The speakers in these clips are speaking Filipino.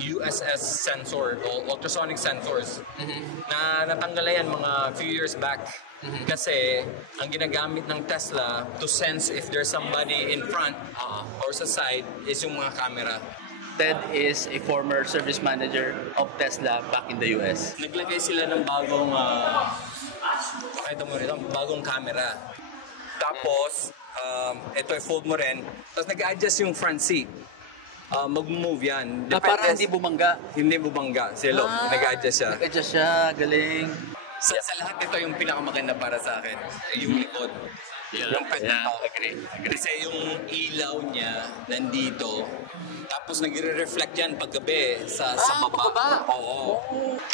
USS sensor o ultrasonic sensors na natanggal na yan mga few years back. Kasi ang ginagamit ng Tesla to sense if there's somebody in front or sa side is yung mga camera. Ted is a former service manager of Tesla back in the US. Naglagay sila ng bagong pakita mo rito, bagong camera. Tapos ito i-fold mo rin. Tapos nag-adjust yung front seat. Mag-move yan. Para hindi bumangga. Hindi bumangga. Silo, nag-adjust siya. Nag-adjust siya, galing. Sa lahat ito yung pinakamaganda para sa akin. Yung likod. Yung agree. Kasi yung ilaw niya nandito. Tapos nagre-reflect yan paggabi sa baba. Oo.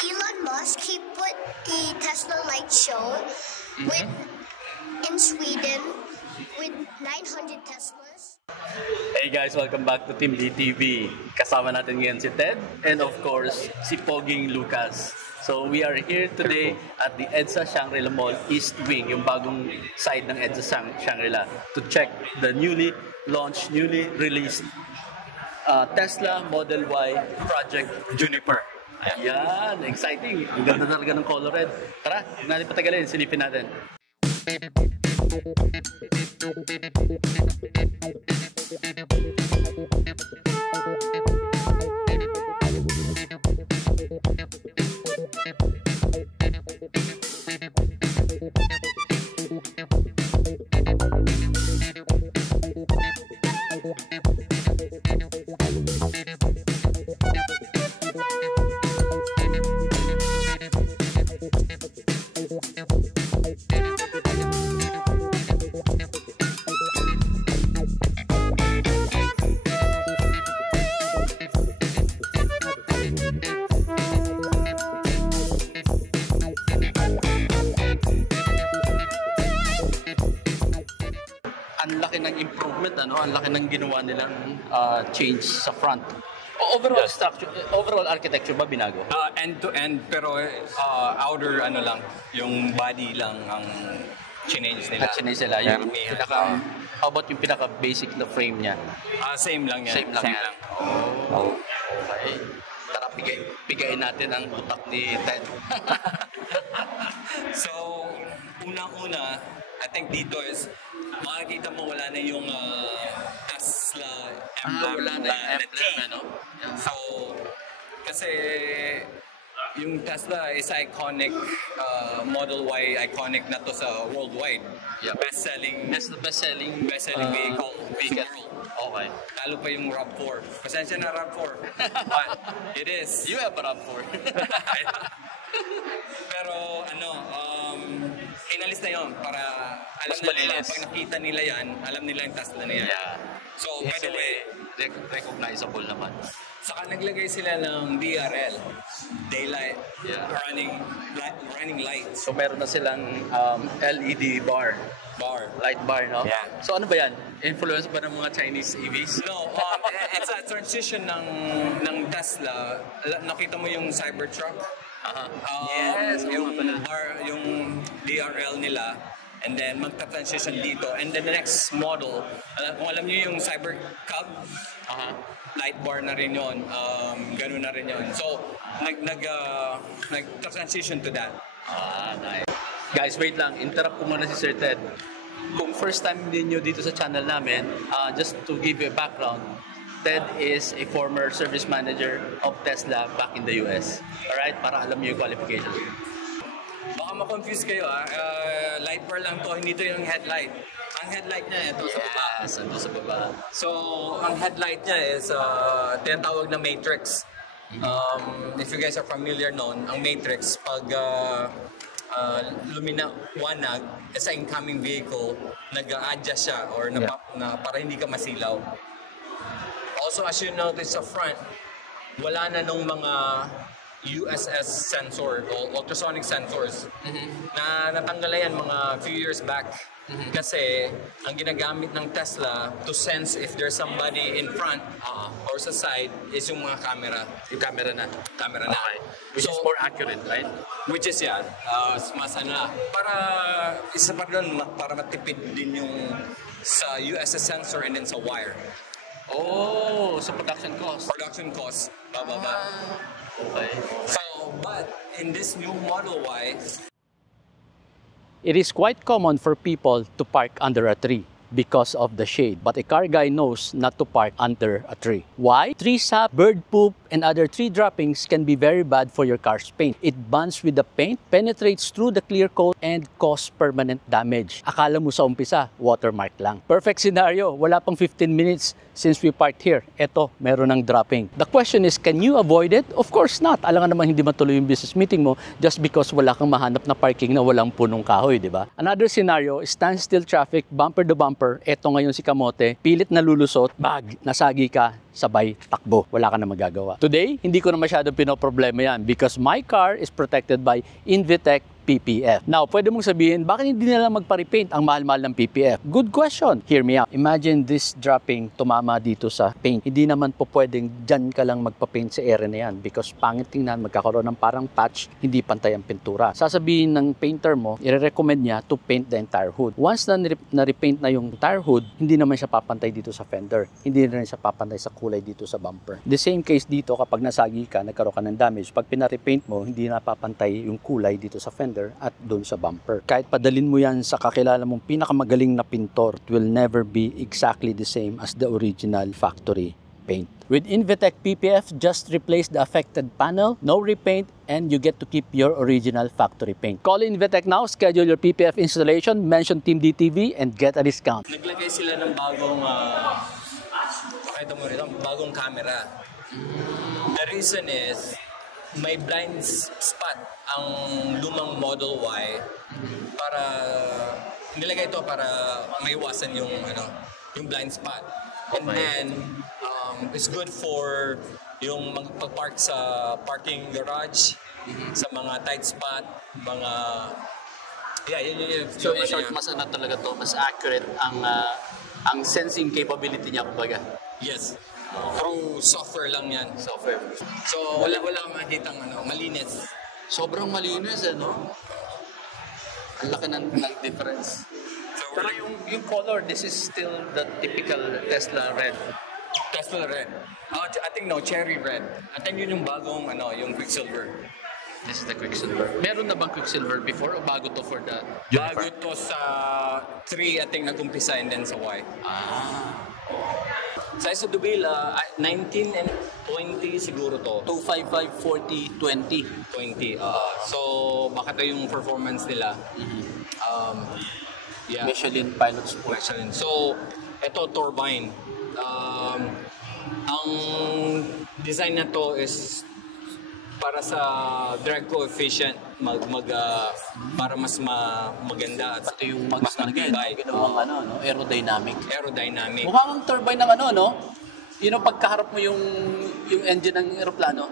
Elon Musk, he put the Tesla light show in Sweden with 900 Teslas. Hey guys, welcome back to Team D TV. Kasama natin ngayon si Ted and of course si Poging Lucas. So we are here today at the EDSA Shangri-La Mall East Wing, yung bagong side ng EDSA Shangri-La, to check the newly launched, newly released Tesla Model Y Project Juniper. Ayan, exciting. Ang ganda talaga ng color red. Tara, huwag natin patagalin, silipin natin. Ang laki ng improvement, ang laki ng ginawa nilang change sa front. Overall structure, overall architecture ba binago? End to end, pero outer lang, yung body lang ang change nila. Change nila. Yung pinaka, how about yung pinaka basic na frame niya? Same lang yan. Same lang. Oh. Okay. Tara, bigayin natin ang utak ni Ted. So, unang-una, I think dito is makikita mo wala na yung Tesla emblem. Wala na yung emblem, So, kasi yung Tesla is iconic, Model Y iconic na to sa worldwide. Best-selling vehicle in the world. Okay. Lalo pa yung RAV4. Pasensya na RAV4. But it is. You have a RAV4. Pero inalis na yun para alam na nila, pag nakita nila yan, alam nila yung Tesla na yan. Yeah. So, by the way, recognizable naman. saka naglagay sila ng DRL, daylight running lights. So meron na silang LED light bar, no? Yeah. So ano ba yan? Influence ba ng mga Chinese EVs? No, it's a transition ng Tesla. Nakita mo yung Cybertruck? Yes, yung DRL nila, and then magta-transition dito, and then the next model, kung alam niyo yung Cybercab, light bar na rin yun, ganun na rin yun. So nag-transition to that. Nice. Guys, wait lang, interrupt ko muna si Sir Ted. Kung first time ninyo dito sa channel namin, just to give you a background, Ted is a former service manager of Tesla back in the US. Alright? Para alam niyo yung qualification. Baka ma-confuse kayo light bar lang to, hindi to yung headlight. Ang headlight niya ito sa baba. Yes, ito sa baba. So, ang headlight niya is tinatawag na matrix. If you guys are familiar noon, ang matrix, pag luminawanag sa incoming vehicle, nag-adjust siya or na para hindi ka masilaw. Also, as you notice sa front, wala na nung mga USS sensor o ultrasonic sensors na natanggal na yan mga few years back. Kasi ang ginagamit ng Tesla to sense if there's somebody in front or sa side is yung mga camera. Yung camera na. Okay. Which is more accurate, right? Which is mas para isa pa doon para matipid din yung sa USS sensor and then sa wire. Oh, so production cost. Production cost, bababa. Okay. So, but in this new Model Y, It is quite common for people to park under a tree because of the shade, but a car guy knows not to park under a tree. Why? Tree sap, bird poop, and other tree droppings can be very bad for your car's paint. It bonds with the paint, penetrates through the clear coat, and cause permanent damage. Akala mo sa umpisa, watermark lang. Perfect scenario, wala pang 15 minutes since we parked here. Eto, meron ng dropping. The question is, can you avoid it? Of course not. Alam nga naman hindi matuloy yung business meeting mo just because wala kang mahanap na parking na walang punong kahoy, di ba? Another scenario, standstill traffic, bumper to bumper. Eto ngayon si Kamote, pilit na lulusot, bag, nasagi ka, sabay takbo. Wala ka na magagawa. Today, hindi ko na masyadong pinoproblema yan because my car is protected by Invitec PPF. Now, pwede mong sabihin, bakit hindi nila magpa-repaint ang mahal-mahal ng PPF? Good question. Hear me out. Imagine this dropping tumama dito sa paint. Hindi naman po pwedeng dyan ka lang magpa-paint sa area na yan because pangit tingnan, magkakaroon ng parang patch, hindi pantay ang pintura. Sasabihin ng painter mo, i-recommend niya to paint the entire hood. Once na repaint na yung entire hood, hindi naman siya papantay dito sa fender. Hindi na rin siya papantay sa kulay dito sa bumper. The same case dito, kapag nasagi ka, nagkaroon ka ng damage. Pag pina-repaint mo, hindi na papantay yung kulay dito sa fender at doon sa bumper. Kahit padalin mo yan sa kakilala mong pinakamagaling na pintor, it will never be exactly the same as the original factory paint. With Invitec PPF, just replace the affected panel, no repaint, and you get to keep your original factory paint. Call Invitec now, schedule your PPF installation, mention Team DTV, and get a discount. naglagay sila ng bagong, pakita mo rito, bagong camera. The reason is, may blind spot ang lumang Model Y para nilagay ito para maiwasan yung yung blind spot. And then it's good for yung magpa-park sa parking garage, sa mga tight spot, mga yun. So in short, mas talaga to, mas accurate ang sensing capability niya kumbaga. Yes. Through software lang yan. Software. So wala makitang malinis. Sobrang malinis Ang laki ng difference. Pero yung color, this is still the typical Tesla red. Tesla red. I think cherry red. I think yun yung bagong yung Quicksilver. This is the Quicksilver. Meron na bang Quicksilver before o bago to for the Bago to sa 3, I think nag-umpisa and then sa Y. Sa Dubila, 19 and 20 siguro to. 255, 40, 20. 20. So, makita yung performance nila. Michelin Pilot Sport. Michelin. So, ito turbine. Ang design na to is para sa drag coefficient para mas maganda at Ito yung mas matibay. Ginawang aerodynamic. Mukhang ang turbine ng pagkaharap mo yung engine ng eroplano,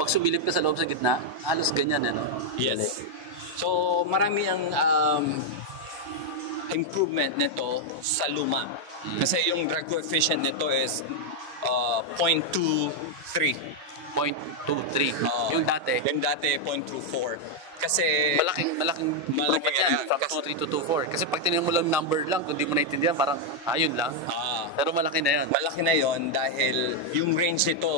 pag sumilip ka sa loob sa gitna, halos ganyan Yes. So marami ang improvement nito sa luma. Kasi yung drag coefficient nito is 0.23. 0.23. Yung dati 0.24. Kasi malaking improvement yan from 2.3 to 2.4. Kasi pag tinignan mo lang number lang, kung di mo naintindihan, parang ayun lang. Pero malaki na yan. Malaki na yon dahil yung range nito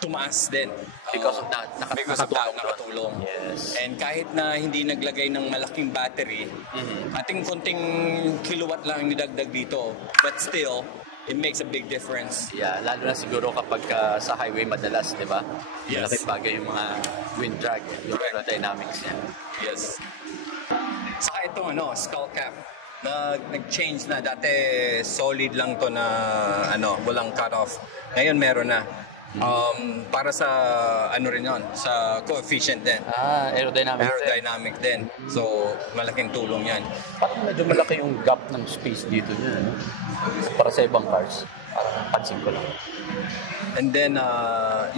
tumaas din. Because of that, nakatulong. Yes. And kahit na hindi naglagay ng malaking battery, ating konting kilowatt lang nidagdag dito. But still, it makes a big difference. Yeah, lalo na siguro kapag sa highway madalas, di ba? Yes. Malaking bagay yung mga wind drag, yung aerodynamics niya. Yes. Saka ito, skull cap. Nag-change na. Dati solid lang to na walang cut-off. Ngayon meron na. Para sa rin yun, sa coefficient din. Aerodynamic din. So, malaking tulong yan. Parang medyo malaki yung gap ng space dito niya, para sa ibang cars. Parang pansin ko lang. And then,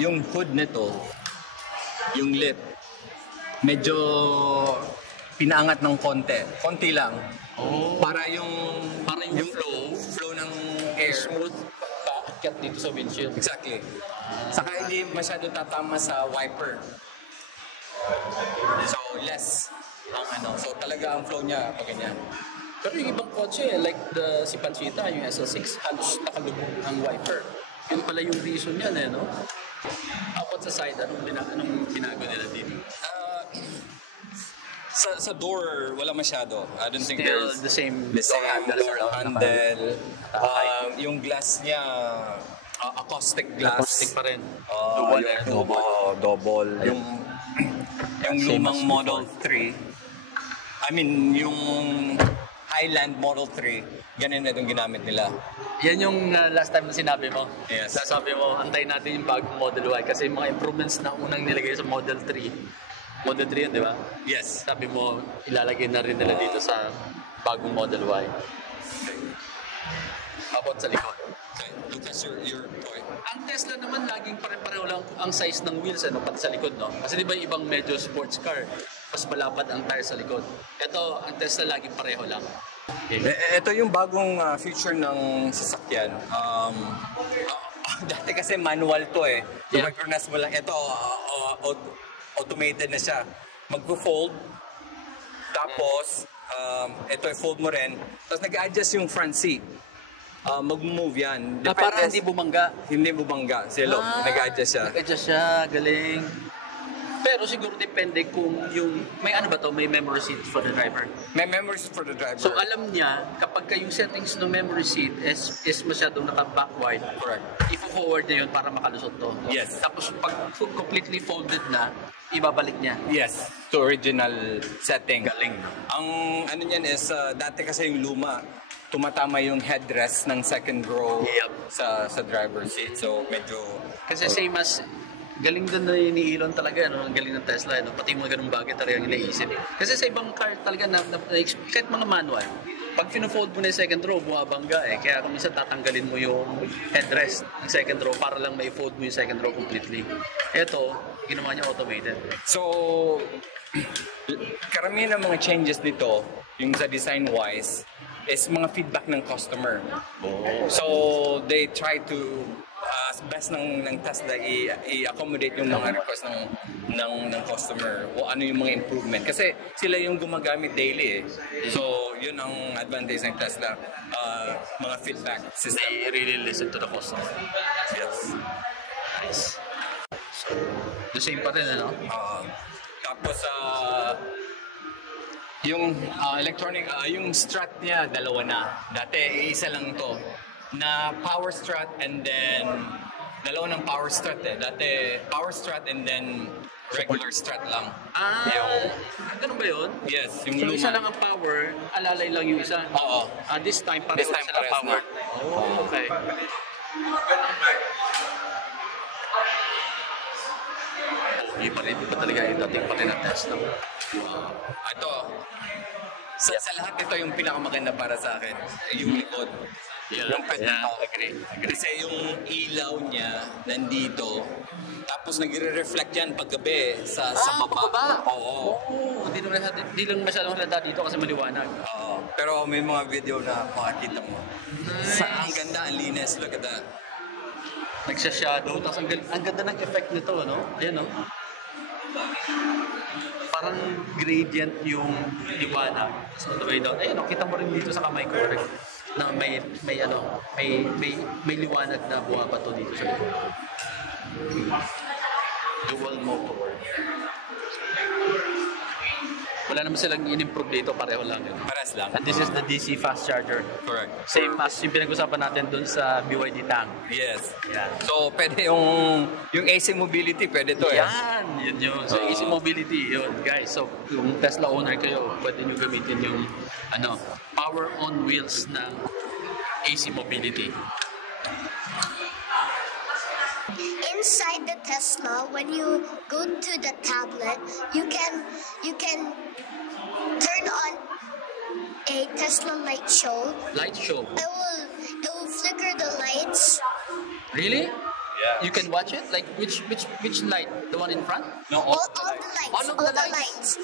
yung hood nito, yung lip, medyo pinaangat ng konti lang. Para yung flow ng air. Smooth, paakyat dito sa windshield. Exactly. Saka hindi masyado tatama sa wiper. So, less ang So, talaga ang flow niya pag ganyan. Pero yung ibang kotse, like si Panchita, yung SL6, halos nakalubog ang wiper. Yun pala yung reason yan no? About sa side, anong binago nila dito? Sa door, wala masyado. I don't think Still there's the same door handle. Yung glass niya, acoustic glass. Acoustic pa rin. Double. Yung lumang as Model 3, I mean, yung Highland Model 3, ganun na itong ginamit nila. Yan yung last time na sinabi mo. Yes. Sabi mo, antayin natin yung bagong Model Y kasi yung mga improvements na unang nilagay sa Model 3. Model 3 yun, di ba? Yes. Sabi mo, ilalagay na rin nila dito sa bagong Model Y. About sa likod. Okay. Lucas, your toy. Ang Tesla naman, laging pare-pareho lang ang size ng wheels, pati sa likod, no? Kasi di ba yung ibang medyo sports car, mas malapad ang tire sa likod. Ito, ang Tesla laging pareho lang. Okay. Ito yung bagong feature ng sasakyan. Dati kasi manual to eh. Yeah. Mag-pronas mo lang. Ito, automated na siya. Mag-fold. Tapos, ito i-fold mo rin. Tapos nag-adjust yung front seat. Mag-move yan. Para hindi bumangga. Hindi bumangga. Silo. Nag-adjust siya. Nag-adjust siya, galing. Pero siguro depende kung yung, may ano ba to, may memory seat for the driver. May memory seat for the driver. So alam niya, kapag yung settings ng memory seat is masyadong naka-backward, Correct. i-forward niya yun para makalusot to. Yes. Tapos pag completely folded na, ibabalik niya. Yes. To original setting. Galing. Ang ano niyan is, dati kasi yung luma, tumatama yung headrest ng second row sa driver's seat. So medyo... Kasi same as, galing din na ni Elon talaga, ang galing ng Tesla, pati mga ganung bagay talaga ang iniisip. Kasi sa ibang car talaga, kahit mga manual, pag fino-fold mo na yung second row, bumabangga Kaya kung minsan tatanggalin mo yung headrest ng second row para lang may-fold mo yung second row completely. Ito, ginawa niya automated. So, karamihan ng mga changes dito, yung sa design-wise, is mga feedback ng customer. So, they try to as best ng Tesla i-accommodate yung mga request ng customer o ano yung mga improvement kasi sila yung gumagamit daily so yun ang advantage ng Tesla, mga feedback system. They really listen to the customer. Yes. Nice. So, the same pa rin, Tapos yung electronic, yung strut niya dalawa na. Dati isa lang to na power strut and then dalawa ng power strut Dati power strut and then regular strut lang. Ganun ba yun? Yes, yung So, luma. isa lang ang power, alalay lang yung isa. Oo. This time pareho This time sila parehas power. na. Okay. Iba talaga yung dating pati ng Tesla. Ito, sa lahat ito yung pinakamaganda para sa akin. Yung likod. Yung pwede agree. Kasi yung ilaw niya nandito, tapos nagre-reflect yan paggabi sa baba. Oo. Hindi lang masyadong halata dito kasi maliwanag. Oo. Pero may mga video na makakita mo. Ang ganda, ang linis. Look at that. Nagsha-shadow, tapos ang ganda ng effect nito, Ayan, Parang gradient yung liwanag. So, the way down. Ayun, kita mo rin dito sa kamay ko. Na may liwanag na bumabato dito sa likod. Dual motor. Wala naman silang in-improve dito, pareho lang yun. Pares lang. And this is the DC fast charger. Correct. Same as yung pinag-usapan natin dun sa BYD Tang. Yes. Yan. So, pwede yung AC mobility, pwede to Yun yun. So, easy mobility yun, guys. So, kung Tesla owner kayo, pwede nyo gamitin yung power on wheels ng AC mobility. Inside the Tesla, when you go to the tablet, you can turn on a Tesla light show. Light show. It will flicker the lights. Really? Yeah. You can watch it? Like which light? The one in front? No, All the lights. All of the lights.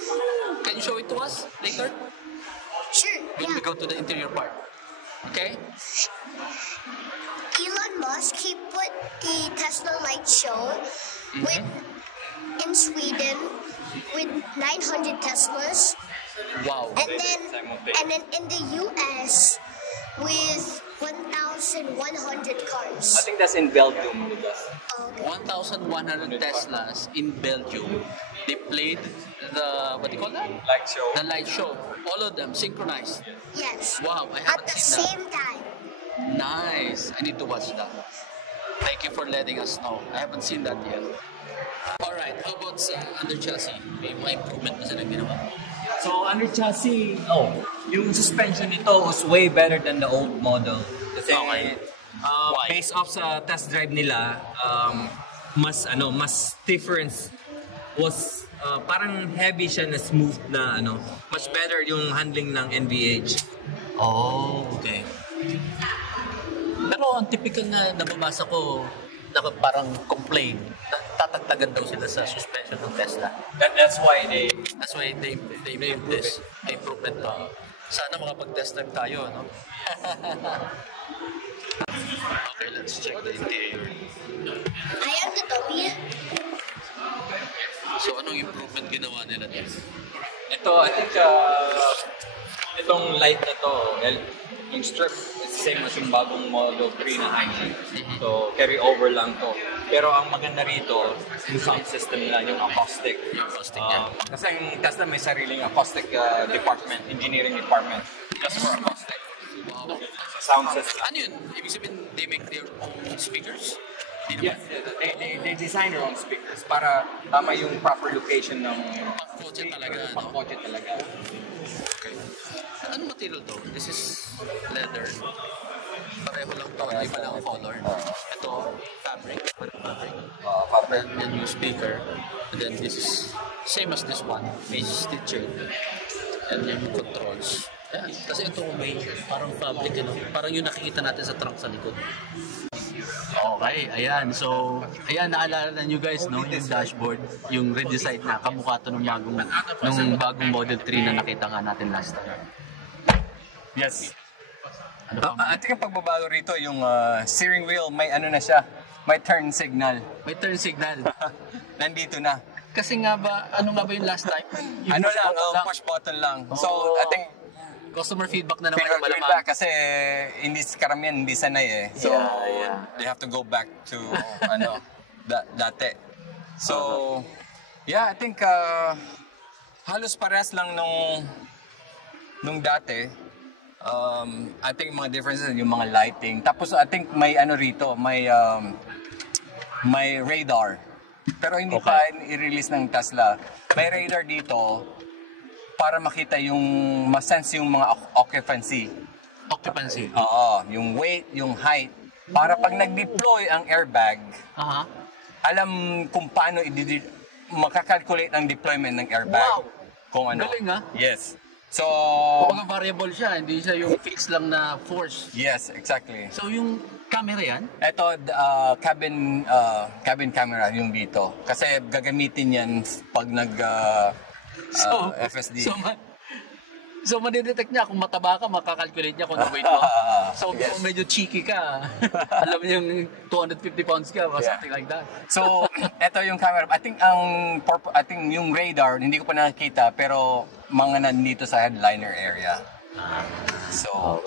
Can you show it to us later? Sure. When we Yeah. go to the interior part. Okay? Elon Musk, he put the Tesla light show in Sweden with 900 Teslas. Wow. And then in the US, with 1,100 cars. I think that's in Belgium, Lucas. Okay. 1,100 Teslas in Belgium. They played the, what do you call that? Light show. The light show. All of them synchronized. Yes. Wow, I At haven't the seen that. same time. Nice. I need to watch that. Thank you for letting us know. I haven't seen that yet. Alright, how about sa under chassis? May mga improvement na sila ginawa? So under chassis, yung suspension nito was way better than the old model. Kasi Okay. Why? based off sa test drive nila, mas difference was parang heavy siya na smooth na much better yung handling ng NVH. Oh, okay. Pero ang typical na nababasa ko, parang complain, tatagtagan daw sila sa suspension ng Tesla. That's why they Improve this. They improve it. Sana makapag-test drive tayo, no? Okay, let's check the interior. I am the W. So, anong improvement ginawa nila dito? Ito, I think, itong light na to, yung strip is the same as yung bagong Model 3 na high. So, carry over lang to. Pero ang maganda rito, yung sound system nila, yung acoustic. Acoustic, yeah. Kasi yung Tesla may sariling acoustic department, engineering department, just for acoustic. Wow. Sound system. Ano yun? Ibig sabihin, they make their own speakers? Yes, they design their own speakers para tama yung proper location ng Pang-kotse talaga, no? pang-kotse talaga. Okay. Ano material to? This is leather. Pareho lang to. Iba lang ang color. Ito, fabric. Fabric. Fabric. Then yung speaker. And then this is same as this one. May stitcher. And then yung controls. Yan. Kasi ito may parang fabric, parang yung nakikita natin sa trunk sa likod. Okay, ayan. So, ayan, naalala na nyo guys, no? Yung dashboard, yung redesign na kamukha to ng bagong Model 3 na nakita nga natin last time. Yes. Ano pa? I think ang pagbabago rito, yung steering wheel, may na siya, may turn signal. May turn signal. Nandito na. Kasi nga ba, ano nga ba yung last time? Yung Push button lang. So, I think, customer feedback na naman yung feedback malamang. kasi karamihan hindi sanay eh. So, Yeah. they have to go back to, dati. So, yeah, I think, halos parehas lang nung dati. I think mga differences yung mga lighting. Tapos I think may rito, may radar. Pero hindi pa i-release ng Tesla. May radar dito para makita ma-sense yung mga occupancy. Occupancy. Oo, yung weight, yung height. Para pag nag-deploy ang airbag, Aha. alam kung paano makakalculate ang deployment ng airbag. Wow! Kung ano. Galing, ha? Yes. So, Kumbaga variable siya, hindi siya yung fixed lang na force. yes, exactly. So yung camera yan? Ito, cabin camera yung dito. Kasi gagamitin yan pag FSD. So madidetect niya kung mataba ka, makakalculate niya kung na-weight mo. So Yes. kung medyo cheeky ka, alam niyo yung 250 pounds ka, or something like that. So, ito yung camera. I think yung radar, hindi ko pa nakikita, pero mga nandito sa headliner area. So,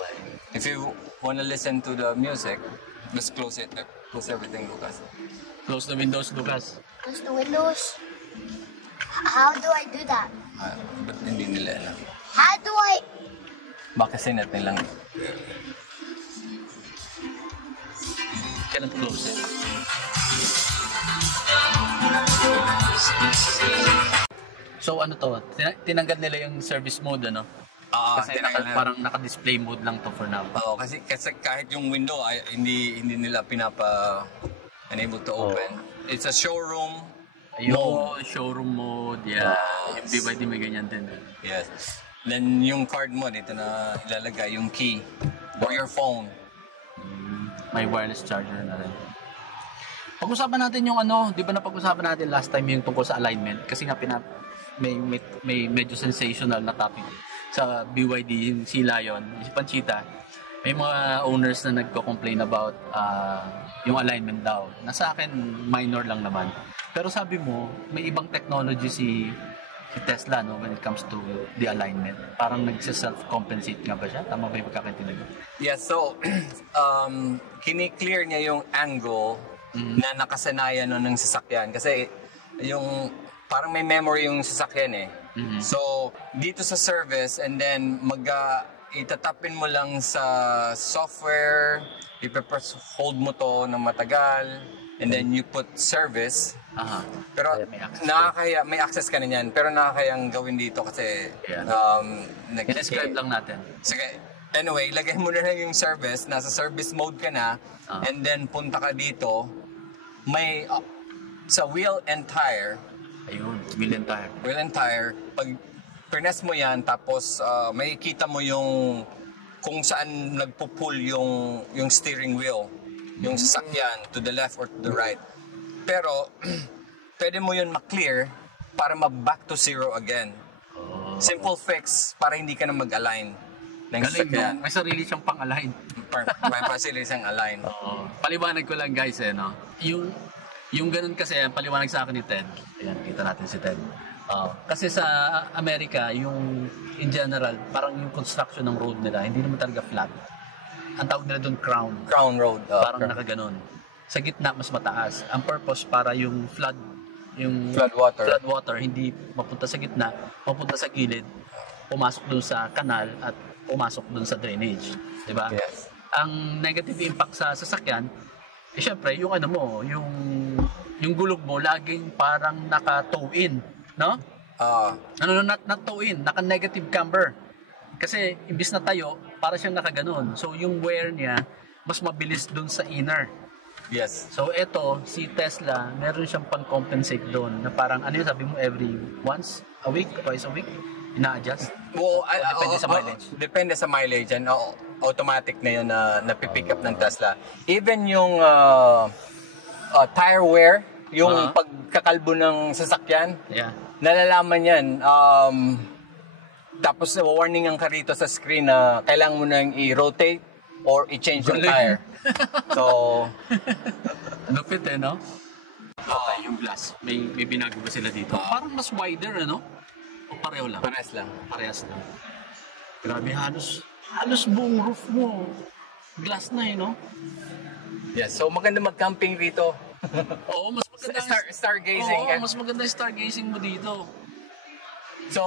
if you wanna listen to the music, just close it. Close everything, Lucas. Close the windows, Lucas. Close the windows. How do I do that? Ba't hindi nila alam? How do I... Baka sinet nilang. Cannot close it. So ano to? Tinanggal nila yung service mode, ano? Kasi parang naka-display mode lang to for now. Oo, kasi kahit yung window ay hindi nila unable to open. It's a showroom. Yung showroom mode, yeah. Yung BYD may ganyan din. Yes. Then yung card mo dito na ilalagay yung key or your phone. May wireless charger na rin. Pag-usapan natin yung di ba napag-usapan natin last time yung tungkol sa alignment? Kasi nga may medyo sensational na topic sa BYD, yung Sea Lion, si Panchita. May mga owners na nagko-complain about yung alignment daw. Na sa akin, minor lang naman. Pero sabi mo, may ibang technology si si Tesla, no, when it comes to the alignment? Parang nagse-self-compensate nga ba siya? Tama ba yung pagkakaintindi ko? Yeah, so kini-clear niya yung angle na nakasanayan no, ng sasakyan. Kasi yung parang may memory yung sasakyan eh. So, dito sa service and then itatapin mo lang sa software, ipe-press hold mo to ng matagal, and then you put service. Pero may access ka na yan, pero nakakayang gawin dito kasi I-describe lang natin. Sige. Anyway, lagay mo na lang yung service, nasa service mode ka na, and then punta ka dito, may sa wheel and tire. Ayun, wheel and tire. Wheel and tire, pag press mo yan, tapos makikita mo yung kung saan nagpo-pull yung steering wheel, yung sasakyan, to the left or to the right. Pero, pwede mo yun ma-clear para ma-back to zero again. Simple fix para hindi ka na mag-align ng sasakyan. May sarili siyang pang-align. May sarili siyang align. Paliwanag ko lang guys no? Yung ganun kasi, paliwanag sa akin ni Ted. Ayan, kita natin si Ted. Kasi sa Amerika, in general, parang yung construction ng road nila, hindi naman talaga flat. Ang tawag nila doon Crown road. Parang nakaganon. Sa gitna, mas mataas. Ang purpose para yung flood water hindi mapunta sa gitna, mapunta sa gilid, pumasok doon sa kanal at pumasok doon sa drainage. Diba? Yes. Ang negative impact sa sasakyan, syempre, yung yung gulog mo, laging parang naka-tow-in. No? Not-tow-in, naka-negative camber. Kasi, imbis na tayo, para siyang nakaganon. So, yung wear niya, mas mabilis dun sa inner. Yes. So, eto, si Tesla, meron siyang pang-compensate doon na parang, sabi mo, every once a week, twice a week, ina-adjust? Well, depende sa mileage? Depende sa mileage. And automatic na yun na napipick up ng Tesla. Even yung tire wear, yung pagkakalbo ng sasakyan, nalalaman yan. Tapos warningan ka rito sa screen na kailangan mo nang i-rotate or i-change yung tire. So, lupit no? Okay, yung glass. May binago ba sila dito? Parang mas wider, ano? O pareho lang? Parehas lang. Grabe, halos buong roof mo. Glass na no? Yes, so maganda mag-camping rito. Oo, mas maganda stargazing. Oo, mas maganda yung stargazing mo dito. So,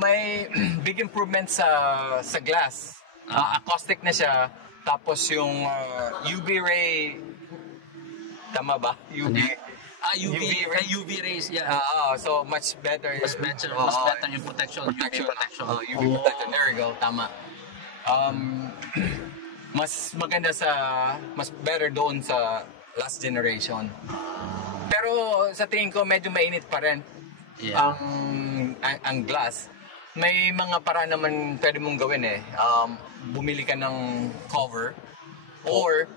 may big improvement sa glass. Acoustic na siya. Tapos yung UV ray, tama ba? UV rays, yeah. So much better. Mas better yung protection. UV protection. UV protection. There we go. Tama. Mas maganda mas better doon sa last generation. Pero sa tingin ko medyo mainit pa rin ang glass. May mga paraan naman pwede mong gawin bumili ka ng cover or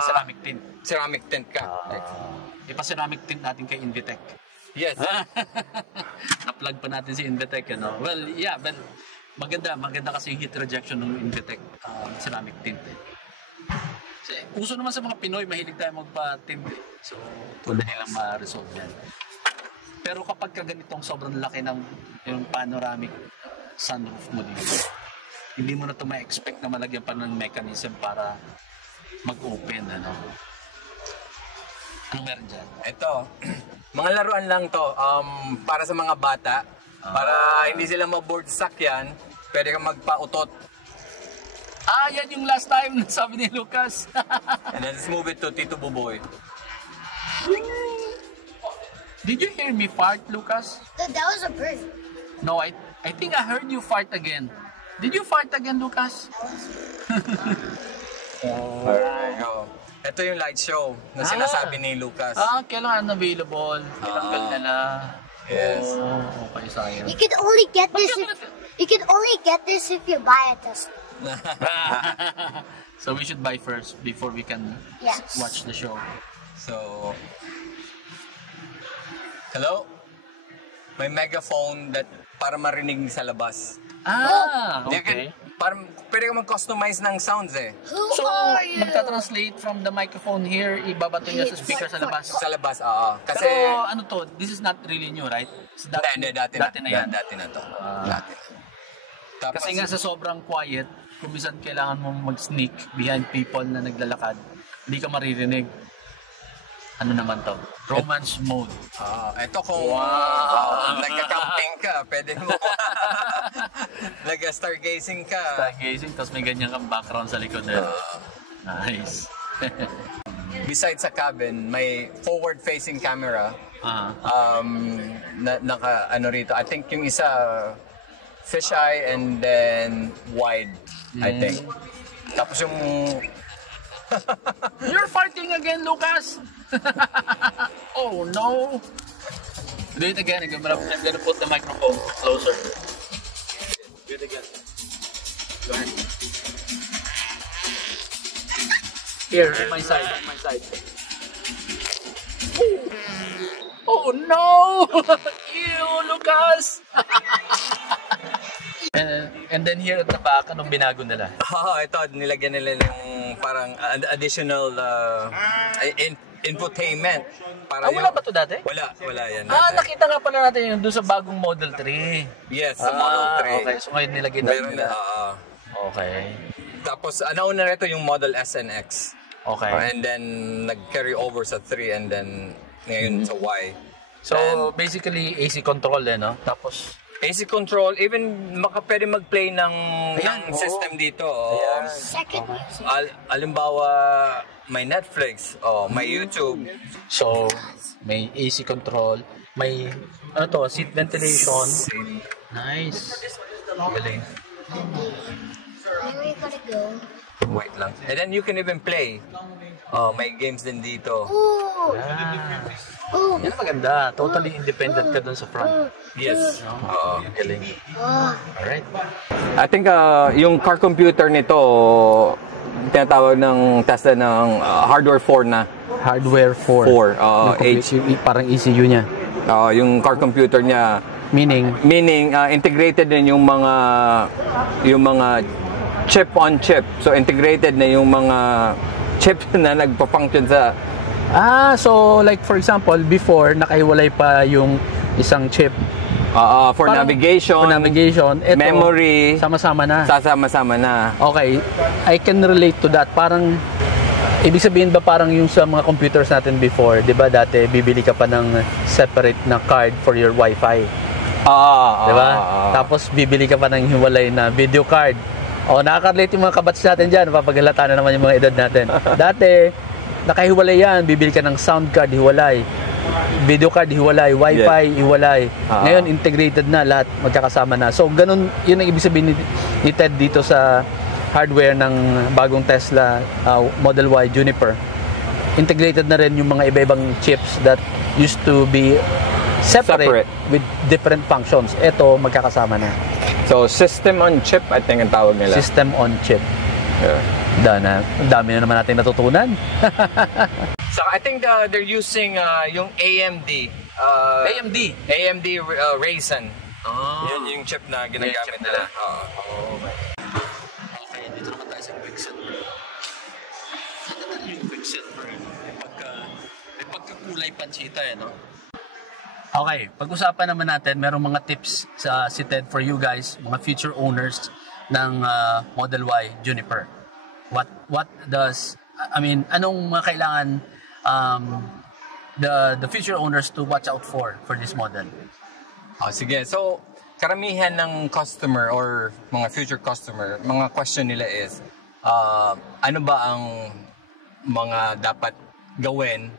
ceramic tint. Ceramic tint ka. Ipa-ceramic tint natin kay Invitec. Yes. Na-plug pa natin si Invitec, Well, yeah, but maganda kasi heat rejection ng Invitec ceramic tint. Kasi uso naman sa mga Pinoy, mahilig tayo magpa-tint. So, pwede nilang ma-resolve yan. Pero kapag ganitong sobrang laki ng yung panoramic sunroof mo dito, hindi mo na ito ma-expect na malagyan pa ng mechanism para mag-open, Ano meron dyan? Ito, mga laruan lang to para sa mga bata. Para hindi sila ma-board sa sakyan, pwede kang magpa-utot. Yan yung last time sabi ni Lucas. And then let's move it to Tito Buboy. Did you hear me fart, Lucas? That was a bird. No, I think I heard you fart again. Did you fart again, Lucas? Alright, go. Ito yung light show na sinasabi ni Lucas. Kailangan available. Tinanggal na na. Yes. Okay, sayang. You can only get this if you buy a Tesla. So we should buy first before we can watch the show. So, hello? May megaphone that para marinig sa labas. Ah, You can, okay. parang pwede ka mag-customize ng sounds eh. Who So, are you? magta-translate from the microphone here, ibabato niya sa speaker sa labas. Sa labas, oo. Kasi, Pero ano to, this is not really new, right? hindi, dati na yan. Dati na to. Dati na. Tapos, Kasi nga sa sobrang quiet, kung minsan kailangan mong mag-sneak behind people na naglalakad, hindi ka maririnig. Ano naman to? Romance mode. ito kung nagka-camping ka, pwede mo. Nag-stargazing ka. Stargazing, tapos may ganyan kang background sa likod nila. Nice. Besides sa cabin, may forward-facing camera. Naka, ano rito, I think yung isa, fisheye and then wide, I think. Tapos yung... You're farting again, Lucas! Oh no! Do it again. I'm gonna put the microphone closer. Do it again. Go ahead. Here, on my side, on my side. Oh no! Ew, Lucas! And then here at the back, anong binago nila? ito, nilagyan nila yung parang additional infotainment. Para Wala ba ito dati? Wala yan dati. Nakita nga pala natin yung doon sa bagong Model 3. Yes, sa Model 3. Okay, so ngayon nilagay na Meron nila. Okay. Okay. Tapos, nauna rito yung Model S and X. Okay. And then, nag-carry over sa 3 and then, ngayon sa Y. So, basically, AC control no? Tapos, AC control, even pwede mag-play ng system dito. Second. Alimbawa, may Netflix, may YouTube. so, may AC control, may, ano to, seat ventilation. Nice. Galing. Where are you gonna go? Wait lang. And then you can even play. May games din dito. Ooh. Ooh. Yan maganda. Totally independent ka dun sa front. Yes. Galing. Oh. Alright. I think yung car computer nito, tinatawag ng Tesla ng hardware 4 na. Hardware 4. Parang ECU niya. Yung car computer niya, Meaning, integrated din yung mga chip on chip. So integrated na yung mga chip na nagpa-function sa so like for example, before, nakahiwalay pa yung isang chip. for Parang- navigation, For navigation. Ito, memory, sama-sama na. sasama-sama na. Okay, I can relate to that. Parang, ibig sabihin ba parang yung sa mga computers natin before, di ba dati, bibili ka pa ng separate na card for your Wi-Fi. Di ba? Tapos, bibili ka pa ng hiwalay na video card. Nakaka-relate yung mga kabats natin dyan. Napapaghalata na naman yung mga edad natin. Dati, nakahiwalay yan. Bibili ka ng sound card, hiwalay. Video card, hiwalay. Wi-Fi, hiwalay. Ngayon, integrated na lahat. Magkakasama na. So, ganun, yun ang ibig sabihin ni Ted dito sa hardware ng bagong Tesla Model Y Juniper. Integrated na rin yung mga iba-ibang chips that used to be separate with different functions. Ito, magkakasama na. So, system on chip, I think ang tawag nila. System on chip. Dami na naman natin natutunan. So, I think they're using yung AMD. AMD Ryzen. Yun yung chip na ginagamit nila. Okay, dito naman tayo sa quickset. Yung quickset, may pagkakulay pansita no? Okay, pag-usapan naman natin, merong mga tips si Ted for you guys, mga future owners ng Model Y Juniper. What does, anong mga kailangan the future owners to watch out for this model? Sige, so karamihan ng customer or mga future customer, mga question nila is, ano ba ang mga dapat gawin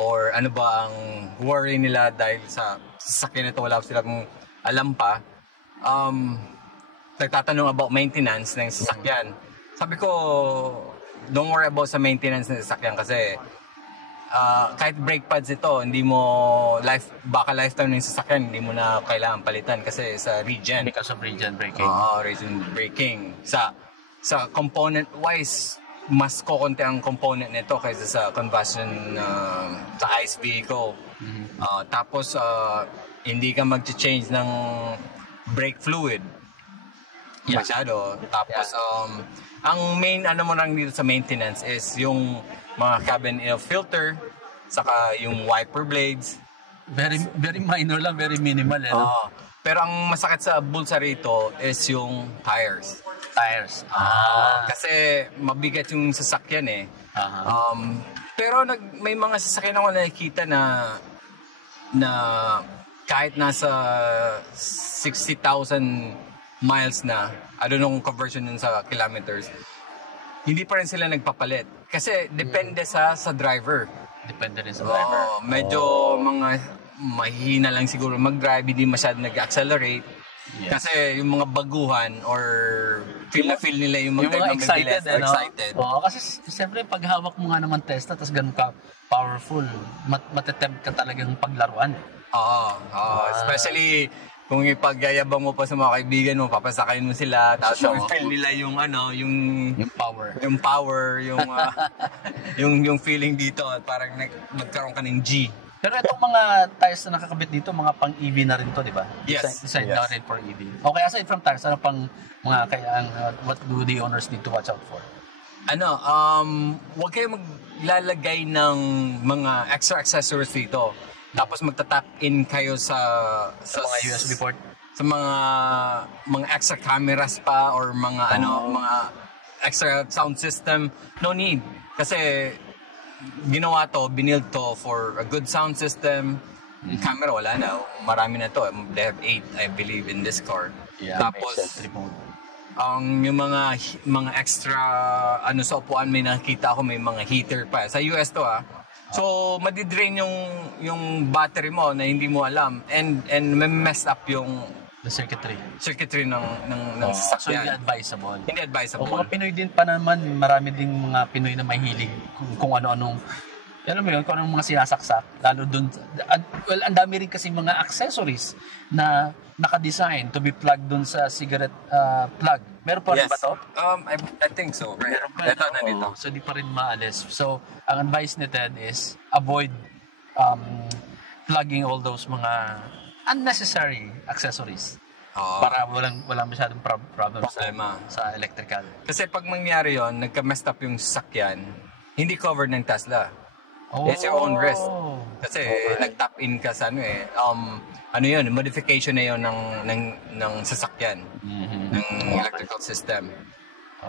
or ano ba ang worry nila dahil sa sasakyan nito, wala silang alam pa. Nagtatanong about maintenance ng sasakyan. Sabi ko, don't worry about sa maintenance ng sasakyan kasi kahit brake pads ito, hindi mo baka lifetime ng sasakyan, hindi mo na kailangan palitan kasi sa regen. Because of regen braking. Regen braking. Sa component wise, mas kokonti ang component nito kaysa sa combustion sa ICE vehicle. Tapos hindi ka mag-change ng brake fluid. masyado. Tapos, ang main ano mo lang dito sa maintenance is yung mga cabin air filter, saka yung wiper blades. Very minor lang, very minimal. Pero ang masakit sa bulsa rito is yung tires. Kasi mabigat yung sasakyan eh. Pero may mga sasakyan ako nakikita na kahit nasa 60,000 miles na, I don't know kung conversion yun sa kilometers, hindi pa rin sila nagpapalit. Kasi depende sa driver. Depende rin sa driver. Medyo mga mahihina lang siguro mag-drive, hindi masyado nag-accelerate. Kasi yung mga baguhan or feel nila yung mga excited. Kasi siyempre pag hawak mo nga naman Tesla tapos ganun ka powerful, matetempt ka talagang paglaruan. Especially kung ipagyayabang mo pa sa mga kaibigan mo, papasakayin mo sila, tapos feel nila yung power, yung feeling dito, parang magkaroon ka ng G. Pero itong mga tires na nakakabit dito, mga pang EV na rin to, di ba? Yes. Design na rin for EV. Okay, aside from tires, ano pang mga what do the owners need to watch out for? Huwag kayo maglalagay ng mga extra accessories dito. Tapos magta-tap in kayo sa mga USB port, sa mga extra cameras pa or mga mga extra sound system. No need. Kasi ginawa to, binild to for a good sound system. Camera wala na, marami na to. They have 8 I believe in this car. Tapos yung mga extra sa upuan, may nakita ako may mga heater pa. Sa US to So madidrain yung battery mo na hindi mo alam and may mess up yung the circuitry ng sasakyan. So hindi advisable. Hindi advisable. O mga Pinoy din pa naman, marami ding mga Pinoy na mahilig kung ano-anong, alam mo yun, kung anong mga sinasaksak. Lalo dun, ang dami rin kasi mga accessories na naka-design to be plugged dun sa cigarette plug. Meron pa rin ba to? I think so. Meron pa rin. So di pa rin maalis. So ang advice ni Ted is avoid plugging all those mga unnecessary accessories para walang masyadong problem sa electrical. Kasi pag mangyari yon, nagka-messed up yung sasakyan, hindi covered ng Tesla. It's your own risk. Kasi nag-tap in ka sa modification na yon ng sasakyan, ng electrical system.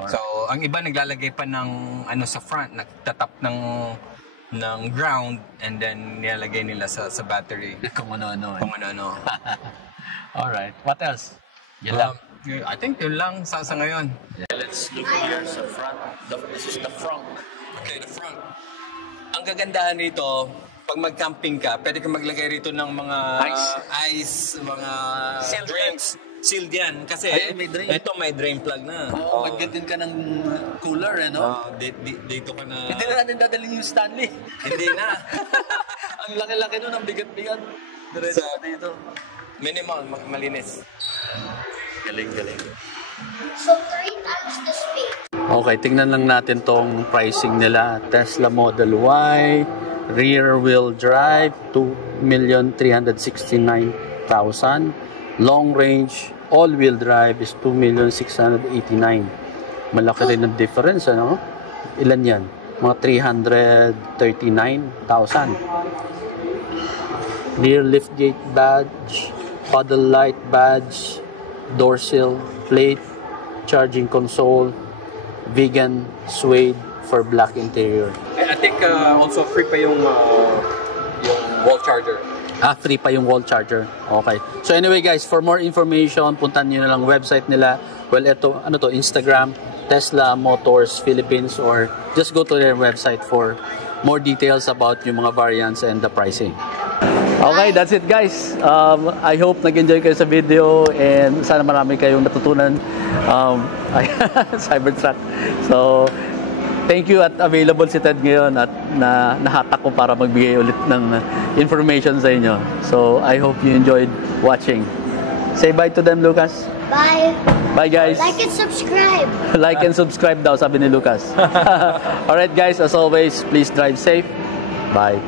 So, ang iba naglalagay pa ng sa front, nagtatap ng ground and then nilalagay nila sa battery. Kung ano-ano. Alright. What else? Yun lang. I think yun lang sa ngayon. Let's look here sa front. This is the front. Okay, the front. Ang kagandahan rito, pag mag-camping ka, pwede ka maglagay rito ng mga ice, mga drinks. Sealed yan. Kasi ito may drain plug na. Magdating ka ng cooler, dito ka na. Hindi na natin dadalhin yung Stanley. Hindi na. Ang laki-laki nun, ang bigat-bigat. Diretso dito. Minimal, malinis. Galing. So 3 times the speed. Okay, tingnan lang natin tong pricing nila. Tesla Model Y, rear wheel drive, 2,369,000. Long range, all-wheel drive is 2,689,000. Malaki rin ang difference, ano? Ilan yan? Mga 339,000. Rear liftgate badge, paddle light badge, door sill plate, charging console, vegan suede for black interior. I think also free pa yung wall charger. Free pa yung wall charger. Okay. So anyway guys, for more information, puntan niyo na lang website nila. Well, ito, Instagram, Tesla Motors Philippines, or just go to their website for more details about yung mga variants and the pricing. Okay, that's it guys. I hope nag-enjoy kayo sa video and sana marami kayong natutunan. Cybertruck. So, thank you at available si Ted ngayon at nahatak ko para magbigay ulit ng information sa inyo. So, I hope you enjoyed watching. Say bye to them, Lucas. Bye. Bye, guys. Like and subscribe. Like and subscribe daw, sabi ni Lucas. Alright, guys, as always, please drive safe. Bye.